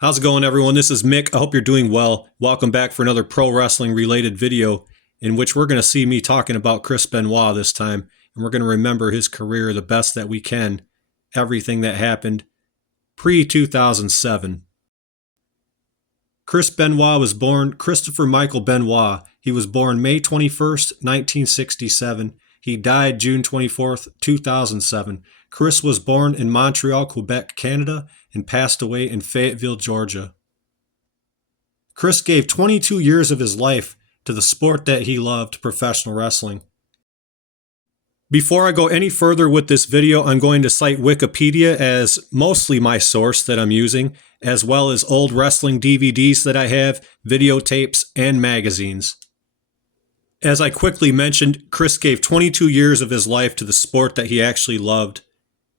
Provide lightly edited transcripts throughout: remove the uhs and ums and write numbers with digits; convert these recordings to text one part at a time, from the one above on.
How's it going, everyone? This is Mick. I hope you're doing well. Welcome back for another pro wrestling related video in which we're going to see me talking about Chris Benoit this time. And we're going to remember his career the best that we can. Everything that happened pre-2007. Chris Benoit was born Christopher Michael Benoit. He was born May 21st, 1967. He died June 24th, 2007. Chris was born in Montreal, Quebec, Canada, and passed away in Fayetteville, Georgia. Chris gave 22 years of his life to the sport that he loved, professional wrestling. Before I go any further with this video, I'm going to cite Wikipedia as mostly my source that I'm using, as well as old wrestling DVDs that I have, videotapes, and magazines. As I quickly mentioned, Chris gave 22 years of his life to the sport that he actually loved.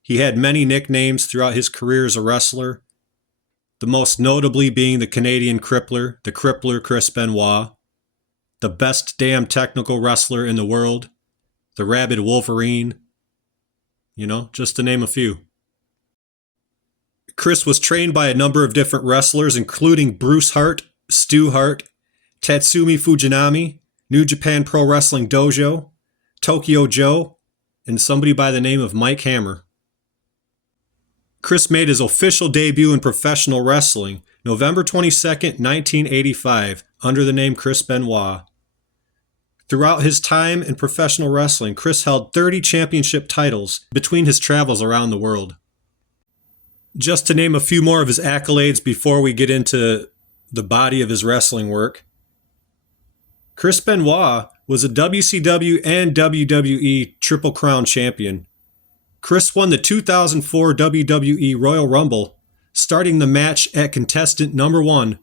He had many nicknames throughout his career as a wrestler, the most notably being the Canadian Crippler, the Crippler Chris Benoit, the best damn technical wrestler in the world, the Rabid Wolverine, just to name a few. Chris was trained by a number of different wrestlers, including Bruce Hart, Stu Hart, Tatsumi Fujinami, New Japan Pro Wrestling Dojo, Tokyo Joe, and somebody by the name of Mike Hammer. Chris made his official debut in professional wrestling November 22nd, 1985, under the name Chris Benoit. Throughout his time in professional wrestling, Chris held 30 championship titles between his travels around the world. Just to name a few more of his accolades before we get into the body of his wrestling work, Chris Benoit was a WCW and WWE Triple Crown champion. Chris won the 2004 WWE Royal Rumble, starting the match at contestant number 1.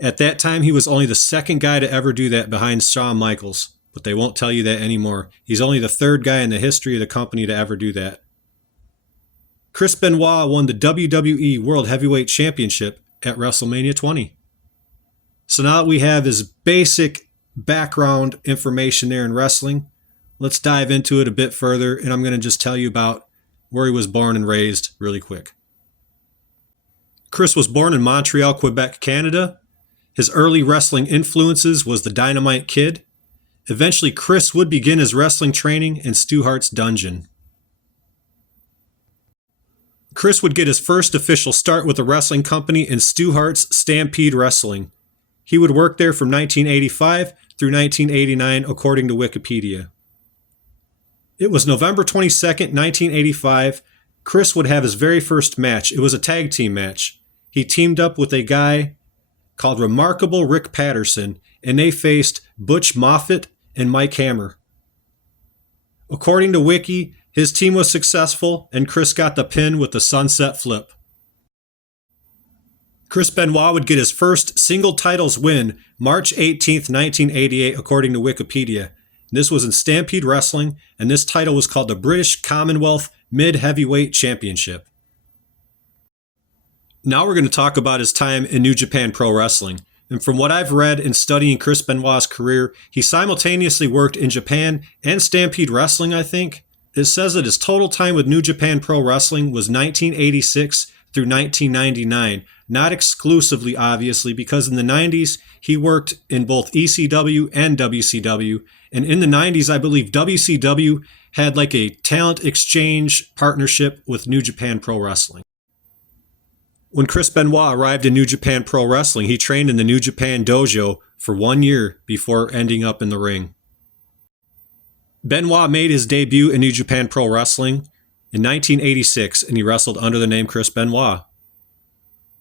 At that time, he was only the second guy to ever do that behind Shawn Michaels, but they won't tell you that anymore. He's only the third guy in the history of the company to ever do that. Chris Benoit won the WWE World Heavyweight Championship at WrestleMania 20. So now that we have his basic background information there in wrestling, let's dive into it a bit further, and I'm going to just tell you about where he was born and raised really quick. Chris was born in Montreal, Quebec, Canada. His early wrestling influences was the Dynamite Kid. Eventually, Chris would begin his wrestling training in Stu Hart's dungeon. Chris would get his first official start with a wrestling company in Stu Hart's Stampede Wrestling. He would work there from 1985 through 1989, according to Wikipedia. It was November 22nd, 1985. Chris would have his very first match. It was a tag team match. He teamed up with a guy called Remarkable Rick Patterson, and they faced Butch Moffat and Mike Hammer. According to Wiki, his team was successful, and Chris got the pin with the sunset flip. Chris Benoit would get his first single titles win March 18th, 1988, according to Wikipedia. This was in Stampede Wrestling, and this title was called the British Commonwealth Mid-Heavyweight Championship. Now we're going to talk about his time in New Japan Pro Wrestling. And from what I've read in studying Chris Benoit's career, he simultaneously worked in Japan and Stampede Wrestling, I think. It says that his total time with New Japan Pro Wrestling was 1986 through 1999. Not exclusively, obviously, because in the 90s, he worked in both ECW and WCW. And in the 90s, I believe WCW had like a talent exchange partnership with New Japan Pro Wrestling. When Chris Benoit arrived in New Japan Pro Wrestling, he trained in the New Japan Dojo for 1 year before ending up in the ring. Benoit made his debut in New Japan Pro Wrestling in 1986, and he wrestled under the name Chris Benoit.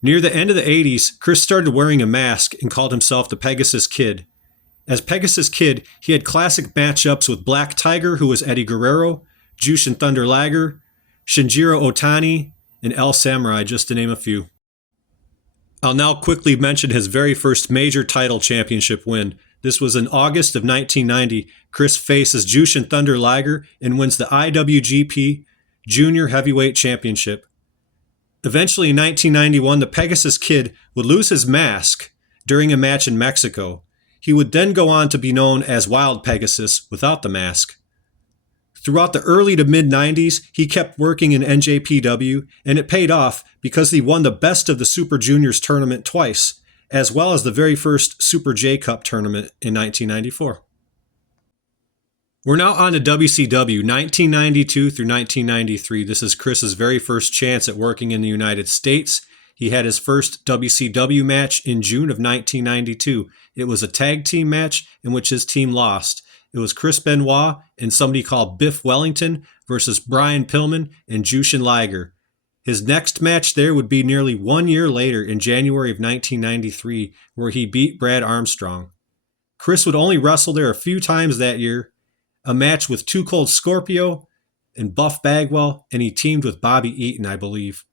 Near the end of the 80s, Chris started wearing a mask and called himself the Pegasus Kid. As Pegasus Kid, he had classic matchups with Black Tiger, who was Eddie Guerrero, Jushin Thunder Liger, Shinjiro Otani, and El Samurai, just to name a few. I'll now quickly mention his very first major title championship win. This was in August of 1990. Chris faces Jushin Thunder Liger and wins the IWGP Junior Heavyweight Championship. Eventually in 1991, the Pegasus Kid would lose his mask during a match in Mexico. He would then go on to be known as Wild Pegasus without the mask. Throughout the early to mid-90s, he kept working in NJPW, and it paid off because he won the Best of the Super Juniors tournament twice, as well as the very first Super J Cup tournament in 1994. We're now on to WCW, 1992 through 1993. This is Chris's very first chance at working in the United States. He had his first WCW match in June of 1992. It was a tag team match in which his team lost. It was Chris Benoit and somebody called Biff Wellington versus Brian Pillman and Jushin Liger. His next match there would be nearly 1 year later in January of 1993, where he beat Brad Armstrong. Chris would only wrestle there a few times that year, a match with Too Cold Scorpio and Buff Bagwell, and he teamed with Bobby Eaton, I believe.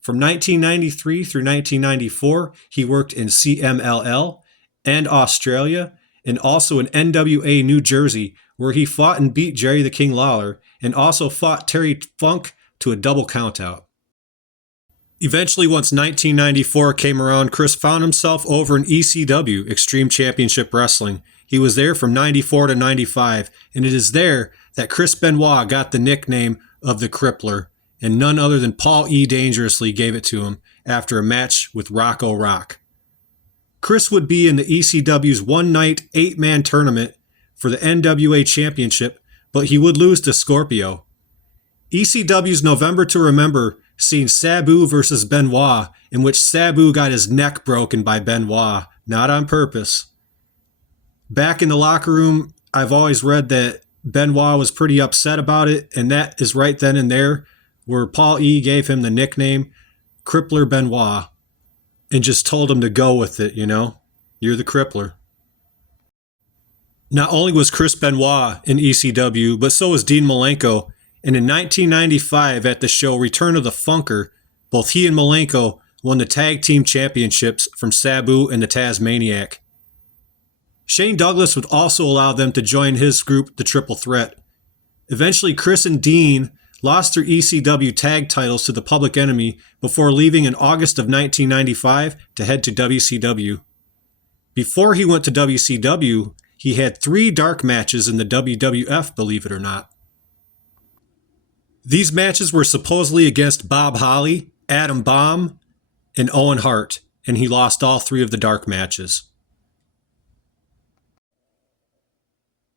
From 1993 through 1994, he worked in CMLL and Australia, and also in NWA New Jersey, where he fought and beat Jerry the King Lawler, and also fought Terry Funk to a double countout. Eventually, once 1994 came around, Chris found himself over in ECW, Extreme Championship Wrestling. He was there from 94 to 95, and it is there that Chris Benoit got the nickname of the Crippler, and none other than Paul E. Dangerously gave it to him after a match with Rocco Rock. Chris would be in the ECW's one-night, 8-man tournament for the NWA Championship, but he would lose to Scorpio. ECW's November to Remember seen Sabu versus Benoit, in which Sabu got his neck broken by Benoit, not on purpose. Back in the locker room, I've always read that Benoit was pretty upset about it, and that is right then and there where Paul E. gave him the nickname Crippler Benoit and just told him to go with it, you know? You're the Crippler. Not only was Chris Benoit in ECW, but so was Dean Malenko, and in 1995 at the show Return of the Funker, both he and Malenko won the tag team championships from Sabu and the Tasmaniac. Shane Douglas would also allow them to join his group, the Triple Threat. Eventually, Chris and Dean lost their ECW tag titles to the Public Enemy before leaving in August of 1995 to head to WCW. Before he went to WCW, he had 3 dark matches in the WWF, believe it or not. These matches were supposedly against Bob Holly, Adam Bomb, and Owen Hart, and he lost all 3 of the dark matches.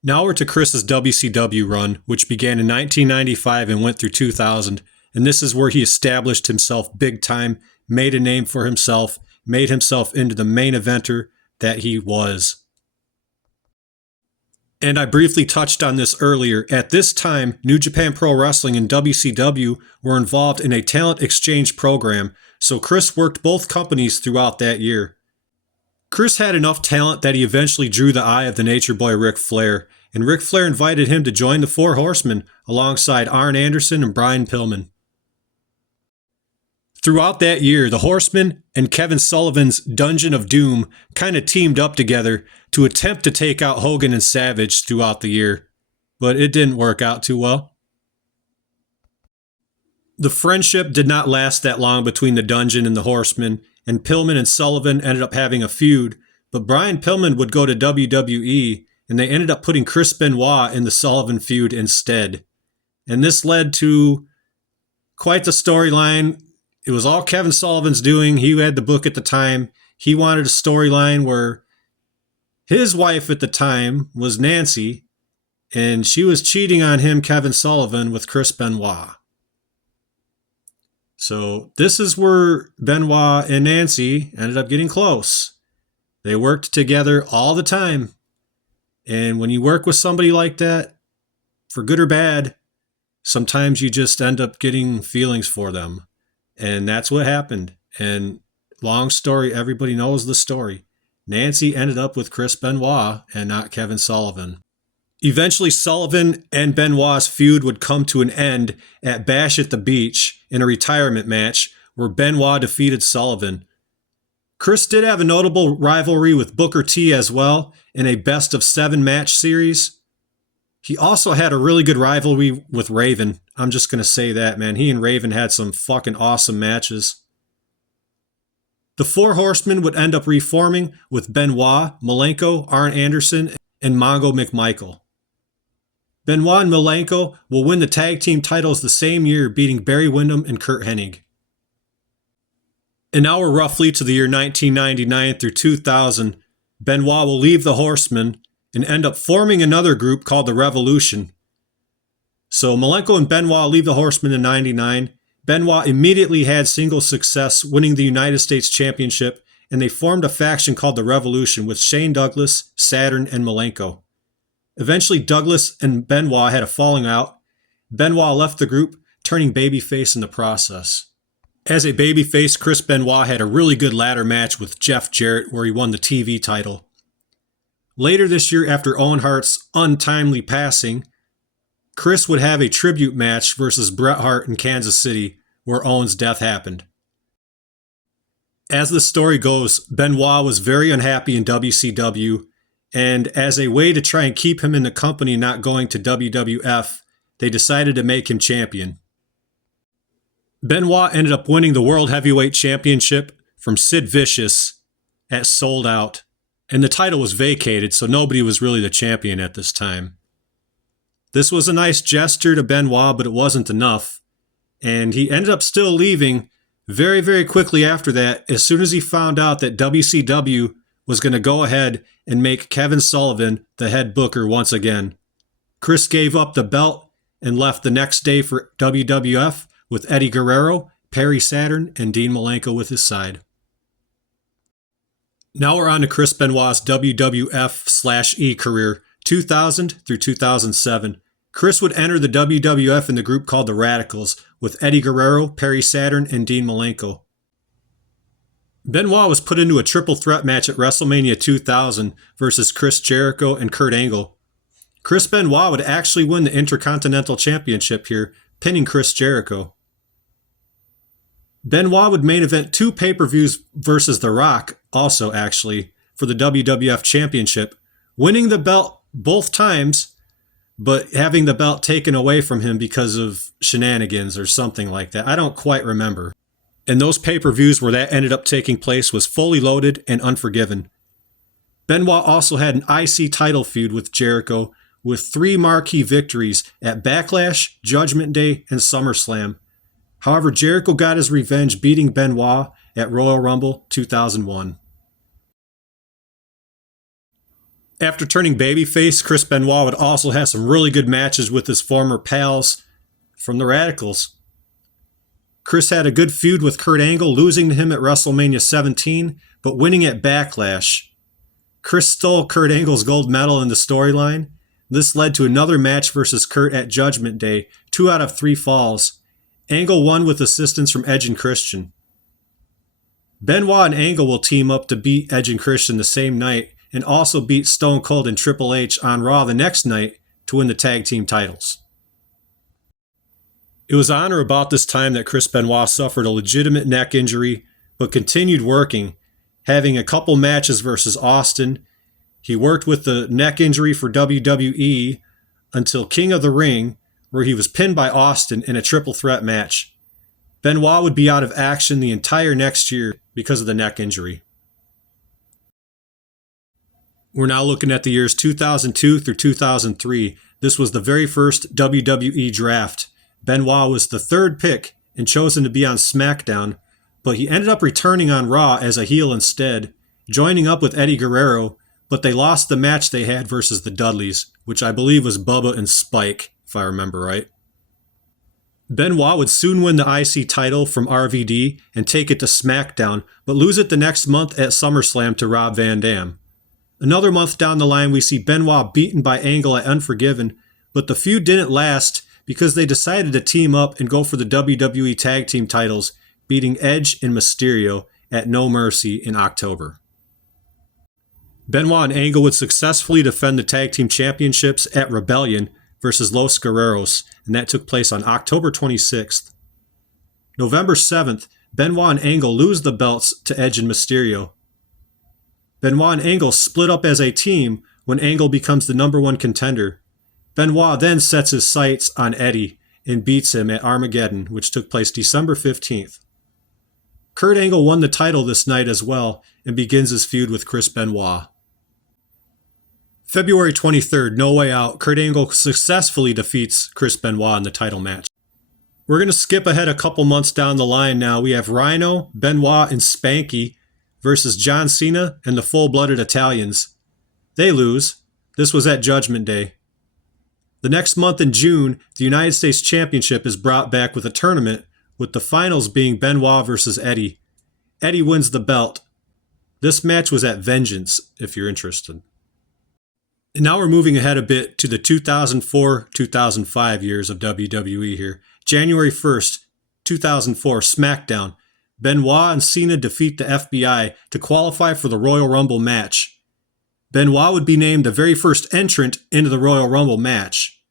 Now we're to Chris's WCW run, which began in 1995 and went through 2000, and this is where he established himself big time, made a name for himself, made himself into the main eventer that he was. And I briefly touched on this earlier. At this time, New Japan Pro Wrestling and WCW were involved in a talent exchange program, so Chris worked both companies throughout that year. Chris had enough talent that he eventually drew the eye of the Nature Boy Ric Flair, and Ric Flair invited him to join the Four Horsemen alongside Arn Anderson and Brian Pillman. Throughout that year, the Horsemen and Kevin Sullivan's Dungeon of Doom kind of teamed up together to attempt to take out Hogan and Savage throughout the year, but it didn't work out too well. The friendship did not last that long between the Dungeon and the Horsemen, and Pillman and Sullivan ended up having a feud, but Brian Pillman would go to WWE, and they ended up putting Chris Benoit in the Sullivan feud instead. And this led to quite the storyline. It was all Kevin Sullivan's doing. He had the book at the time. He wanted a storyline where his wife at the time was Nancy, and she was cheating on him, Kevin Sullivan, with Chris Benoit. So this is where Benoit and Nancy ended up getting close. They worked together all the time. And when you work with somebody like that, for good or bad, sometimes you just end up getting feelings for them. And that's what happened. And long story, everybody knows the story. Nancy ended up with Chris Benoit and not Kevin Sullivan. Eventually, Sullivan and Benoit's feud would come to an end at Bash at the Beach in a retirement match where Benoit defeated Sullivan. Chris did have a notable rivalry with Booker T as well in a best-of-7 match series. He also had a really good rivalry with Raven. I'm just going to say that, man. He and Raven had some fucking awesome matches. The Four Horsemen would end up reforming with Benoit, Malenko, Arn Anderson, and Mongo McMichael. Benoit and Malenko will win the tag team titles the same year, beating Barry Windham and Kurt Hennig. And now we're roughly to the year 1999 through 2000. Benoit will leave the Horsemen and end up forming another group called the Revolution. So Malenko and Benoit leave the Horsemen in 99. Benoit immediately had single success, winning the United States Championship, and they formed a faction called the Revolution with Shane Douglas, Saturn, and Malenko. Eventually, Douglas and Benoit had a falling out. Benoit left the group, turning babyface in the process. As a babyface, Chris Benoit had a really good ladder match with Jeff Jarrett where he won the TV title. Later this year, after Owen Hart's untimely passing, Chris would have a tribute match versus Bret Hart in Kansas City, where Owen's death happened. As the story goes, Benoit was very unhappy in WCW, and as a way to try and keep him in the company not going to WWF, they decided to make him champion. Benoit ended up winning the World Heavyweight Championship from Sid Vicious at Sold Out, and the title was vacated, so nobody was really the champion at this time. This was a nice gesture to Benoit, but it wasn't enough, and he ended up still leaving very, very quickly after that, as soon as he found out that WCW was going to go ahead and make Kevin Sullivan the head booker once again. Chris gave up the belt and left the next day for WWF with Eddie Guerrero, Perry Saturn, and Dean Malenko with his side. Now we're on to Chris Benoit's WWF/E career, 2000 through 2007. Chris would enter the WWF in the group called the Radicals, with Eddie Guerrero, Perry Saturn, and Dean Malenko. Benoit was put into a triple threat match at WrestleMania 2000 versus Chris Jericho and Kurt Angle. Chris Benoit would actually win the Intercontinental Championship here, pinning Chris Jericho. Benoit would main event 2 pay-per-views versus The Rock, also actually, for the WWF Championship, winning the belt both times, but having the belt taken away from him because of shenanigans or something like that. I don't quite remember. And those pay-per-views where that ended up taking place was Fully Loaded and Unforgiven. Benoit also had an IC title feud with Jericho with 3 marquee victories at Backlash, Judgment Day, and SummerSlam. However, Jericho got his revenge beating Benoit at Royal Rumble 2001. After turning babyface, Chris Benoit would also have some really good matches with his former pals from the Radicals. Chris had a good feud with Kurt Angle, losing to him at WrestleMania 17, but winning at Backlash. Chris stole Kurt Angle's gold medal in the storyline. This led to another match versus Kurt at Judgment Day, 2 out of 3 falls. Angle won with assistance from Edge and Christian. Benoit and Angle will team up to beat Edge and Christian the same night and also beat Stone Cold and Triple H on Raw the next night to win the tag team titles. It was on or about this time that Chris Benoit suffered a legitimate neck injury, but continued working, having a couple matches versus Austin. He worked with the neck injury for WWE until King of the Ring, where he was pinned by Austin in a triple threat match. Benoit would be out of action the entire next year because of the neck injury. We're now looking at the years 2002 through 2003. This was the very first WWE draft. Benoit was the 3rd pick and chosen to be on SmackDown, but he ended up returning on Raw as a heel instead, joining up with Eddie Guerrero, but they lost the match they had versus the Dudleys, which I believe was Bubba and Spike, if I remember right. Benoit would soon win the IC title from RVD and take it to SmackDown, but lose it the next month at SummerSlam to Rob Van Dam. Another month down the line, we see Benoit beaten by Angle at Unforgiven, but the feud didn't last because they decided to team up and go for the WWE Tag Team titles, beating Edge and Mysterio at No Mercy in October. Benoit and Angle would successfully defend the Tag Team Championships at Rebellion versus Los Guerreros, and that took place on October 26th. November 7th, Benoit and Angle lose the belts to Edge and Mysterio. Benoit and Angle split up as a team when Angle becomes the number 1 contender. Benoit then sets his sights on Eddie and beats him at Armageddon, which took place December 15th. Kurt Angle won the title this night as well and begins his feud with Chris Benoit. February 23rd, No Way Out, Kurt Angle successfully defeats Chris Benoit in the title match. We're going to skip ahead a couple months down the line now. We have Rhino, Benoit, and Spanky versus John Cena and the Full-Blooded Italians. They lose. This was at Judgment Day. The next month in June, the United States Championship is brought back with a tournament, with the finals being Benoit versus Eddie. Eddie wins the belt. This match was at Vengeance, if you're interested. And now we're moving ahead a bit to the 2004-2005 years of WWE here. January 1st, 2004, SmackDown. Benoit and Cena defeat the FBI to qualify for the Royal Rumble match. Benoit would be named the very first entrant into the Royal Rumble match.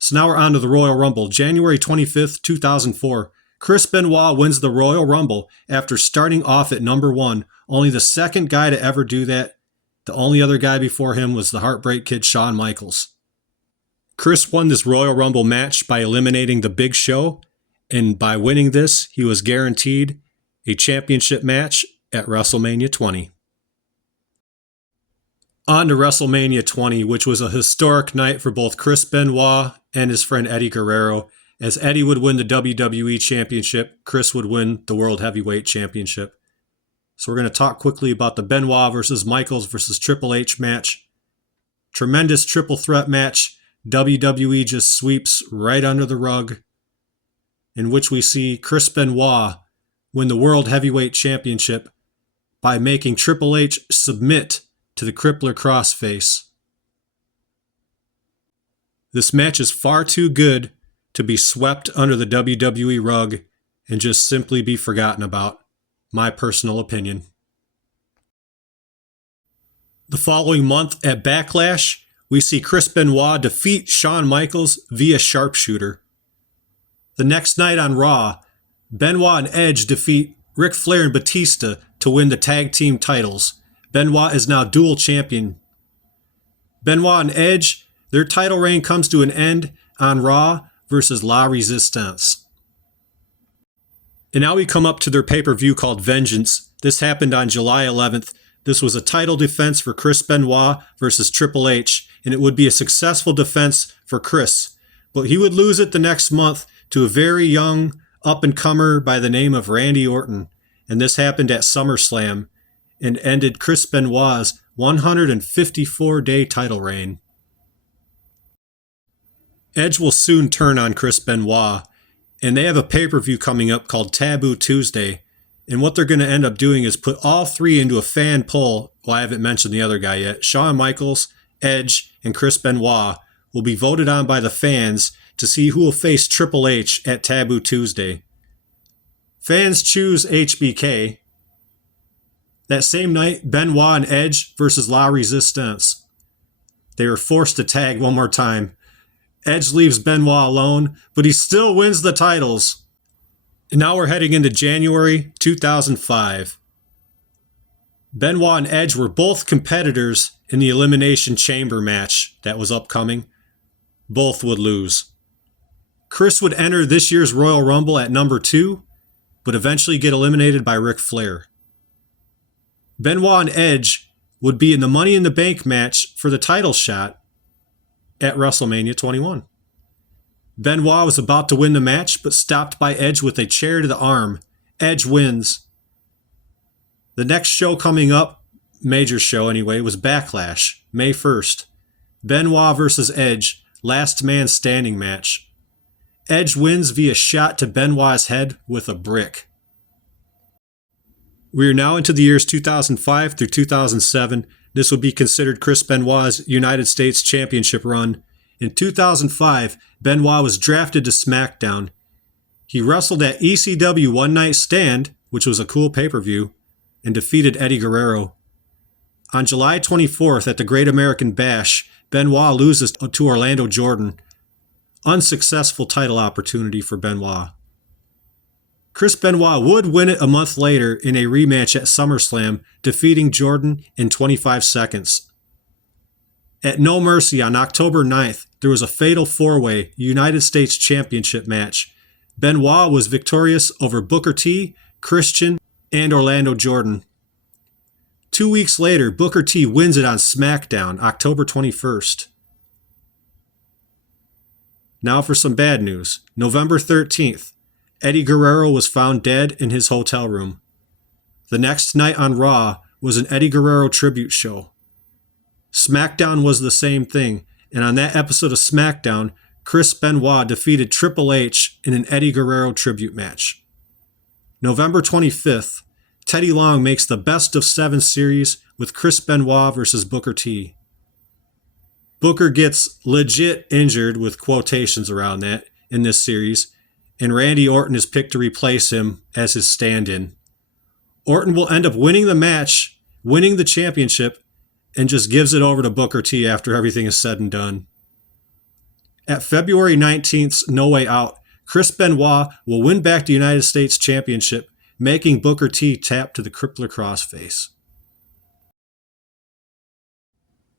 So now we're on to the Royal Rumble. January 25th, 2004. Chris Benoit wins the Royal Rumble after starting off at number 1. Only the second guy to ever do that. The only other guy before him was the Heartbreak Kid Shawn Michaels. Chris won this Royal Rumble match by eliminating the Big Show, and by winning this, he was guaranteed a championship match at WrestleMania 20. On to WrestleMania 20, which was a historic night for both Chris Benoit and his friend Eddie Guerrero. As Eddie would win the WWE Championship, Chris would win the World Heavyweight Championship. So we're going to talk quickly about the Benoit versus Michaels versus Triple H match. Tremendous triple threat match. WWE just sweeps right under the rug, in which we see Chris Benoit win the World Heavyweight Championship by making Triple H submit to the Crippler Crossface. This match is far too good to be swept under the WWE rug and just simply be forgotten about. My personal opinion. The following month at Backlash, we see Chris Benoit defeat Shawn Michaels via sharpshooter. The next night on Raw, Benoit and Edge defeat Ric Flair and Batista to win the tag team titles. Benoit is now dual champion. Benoit and Edge, their title reign comes to an end on Raw versus La Resistance. And now we come up to their pay-per-view called Vengeance. This happened on July 11th. This was a title defense for Chris Benoit versus Triple H, and it would be a successful defense for Chris. But he would lose it the next month to a very young up-and-comer by the name of Randy Orton. And this happened at SummerSlam and ended Chris Benoit's 154-day title reign. Edge will soon turn on Chris Benoit, and they have a pay-per-view coming up called Taboo Tuesday. And what they're going to end up doing is put all three into a fan poll. Well, I haven't mentioned the other guy yet. Shawn Michaels, Edge, and Chris Benoit will be voted on by the fans to see who will face Triple H at Taboo Tuesday. Fans choose HBK. That same night, Benoit and Edge versus La Resistance. They were forced to tag one more time. Edge leaves Benoit alone, but he still wins the titles. And now we're heading into January 2005. Benoit and Edge were both competitors in the Elimination Chamber match that was upcoming. Both would lose. Chris would enter this year's Royal Rumble at number 2, but eventually get eliminated by Ric Flair. Benoit and Edge would be in the Money in the Bank match for the title shot at WrestleMania 21. Benoit was about to win the match, but stopped by Edge with a chair to the arm. Edge wins. The next show coming up, major show anyway, was Backlash, May 1st. Benoit versus Edge, last man standing match. Edge wins via shot to Benoit's head with a brick. We are now into the years 2005 through 2007. This would be considered Chris Benoit's United States Championship run. In 2005, Benoit was drafted to SmackDown. He wrestled at ECW One Night Stand, which was a cool pay-per-view, and defeated Eddie Guerrero. On July 24th at the Great American Bash, Benoit loses to Orlando Jordan. Unsuccessful title opportunity for Benoit. Chris Benoit would win it a month later in a rematch at SummerSlam, defeating Jordan in 25 seconds. At No Mercy on October 9th, there was a fatal four-way United States Championship match. Benoit was victorious over Booker T, Christian, and Orlando Jordan. 2 weeks later, Booker T wins it on SmackDown, October 21st. Now for some bad news. November 13th, Eddie Guerrero was found dead in his hotel room. The next night on Raw was an Eddie Guerrero tribute show. SmackDown was the same thing, and on that episode of SmackDown, Chris Benoit defeated Triple H in an Eddie Guerrero tribute match. November 25th, Teddy Long makes the best of 7 series with Chris Benoit versus Booker T. Booker gets legit injured, with quotations around that, in this series, and Randy Orton is picked to replace him as his stand-in. Orton will end up winning the match, winning the championship, and just gives it over to Booker T after everything is said and done. At February 19th's No Way Out, Chris Benoit will win back the United States Championship, making Booker T tap to the Crippler Crossface.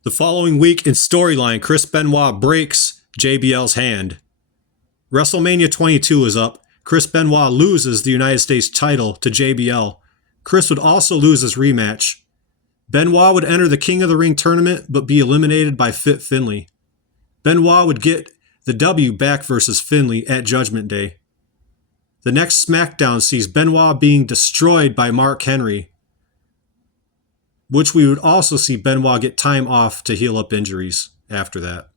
The following week in storyline, Chris Benoit breaks JBL's hand. WrestleMania 22 is up. Chris Benoit loses the United States title to JBL. Chris would also lose his rematch. Benoit would enter the King of the Ring tournament but be eliminated by Fit Finlay. Benoit would get the W back versus Finlay at Judgment Day. The next SmackDown sees Benoit being destroyed by Mark Henry, which we would also see Benoit get time off to heal up injuries after that.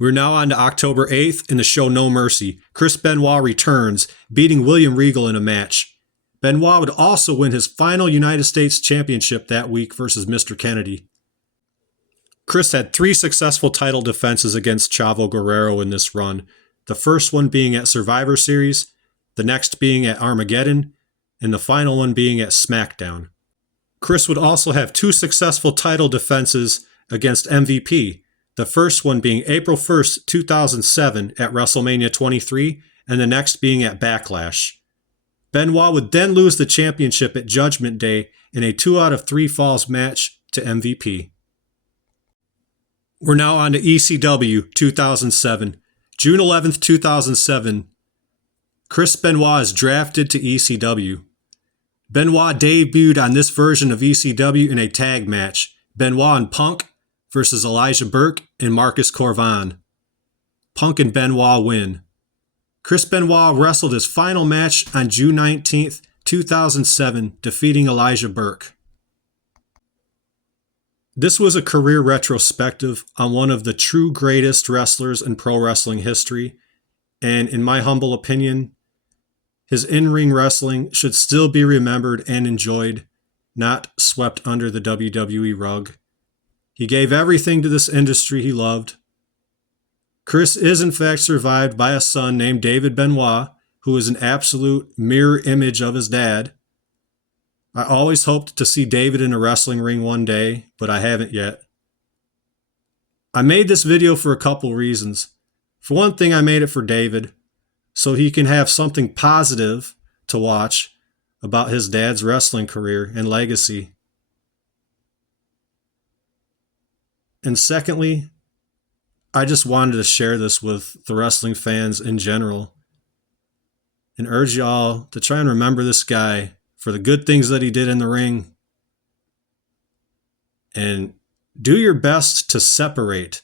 We're now on to October 8th in the show No Mercy. Chris Benoit returns, beating William Regal in a match. Benoit would also win his final United States Championship that week versus Mr. Kennedy. Chris had 3 successful title defenses against Chavo Guerrero in this run, the first one being at Survivor Series, the next being at Armageddon, and the final one being at SmackDown. Chris would also have 2 successful title defenses against MVP, the first one being April 1st, 2007 at WrestleMania 23, and the next being at Backlash. Benoit would then lose the championship at Judgment Day in a 2 out of 3 falls match to MVP. We're now on to ECW 2007. June 11th, 2007. Chris Benoit is drafted to ECW. Benoit debuted on this version of ECW in a tag match, Benoit and Punk versus Elijah Burke and Marcus Corvan. Punk and Benoit win. Chris Benoit wrestled his final match on June 19th, 2007, defeating Elijah Burke. This was a career retrospective on one of the true greatest wrestlers in pro wrestling history, and in my humble opinion, his in-ring wrestling should still be remembered and enjoyed, not swept under the WWE rug. He gave everything to this industry he loved. Chris is in fact survived by a son named David Benoit, who is an absolute mirror image of his dad. I always hoped to see David in a wrestling ring one day, but I haven't yet. I made this video for a couple reasons. For one thing, I made it for David, so he can have something positive to watch about his dad's wrestling career and legacy. And secondly, I just wanted to share this with the wrestling fans in general and urge y'all to try and remember this guy for the good things that he did in the ring, and do your best to separate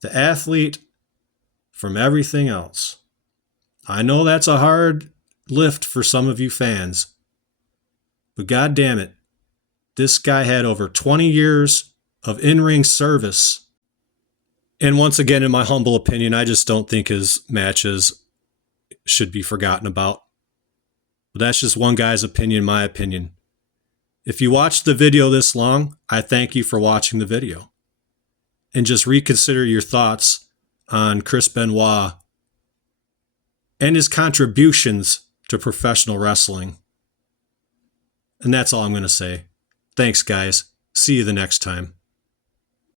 the athlete from everything else. I know that's a hard lift for some of you fans, but God damn it, this guy had over 20 years of in-ring service. And once again, in my humble opinion, I just don't think his matches should be forgotten about. But that's just one guy's opinion, my opinion. If you watched the video this long, I thank you for watching the video. And just reconsider your thoughts on Chris Benoit and his contributions to professional wrestling. And that's all I'm going to say. Thanks, guys. See you the next time.